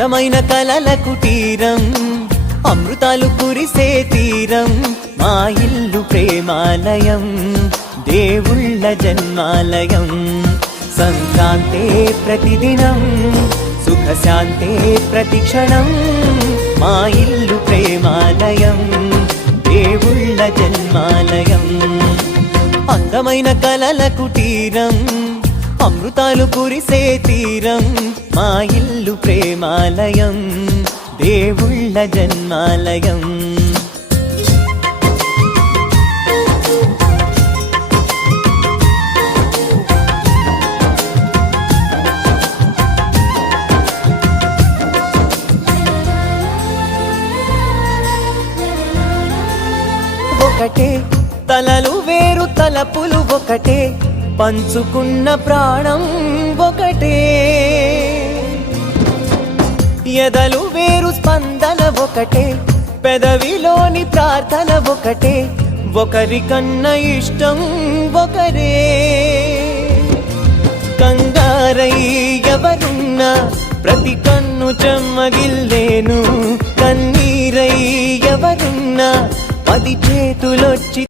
అందమైన కలల కుటీరం, అమృతాలు కురిసే తీరం, మా ఇల్లు ప్రేమాలయం, దేవుళ్ళ జన్మాలయం. సంక్రాంతే ప్రతిదినం, సుఖశాంతే ప్రతిక్షణం, మా ఇల్లు ప్రేమాలయం, దేవుళ్ళ జన్మాలయం. అందమైన కలల కుటీరం, అమృతాలు కురిసే తీరం, మా ఇల్లు ప్రేమాలయం, దేవుళ్ళ జన్మాలయం. ఒకటే తలలు వేరు తలపులు ఒకటే, పంచుకున్న ప్రాణం ఒకటే. ఎదలు వేరు స్పందన ఒకటే, పెదవిలోని ప్రార్థన ఒకటే, ఒకరికన్నా ఇష్టం ఒకరే. కంగారై ఎవరున్నా ప్రతి కన్ను చెమ్మగిల్లేను, కన్నీరై ఎవరున్నా 10 చేతులొచ్చి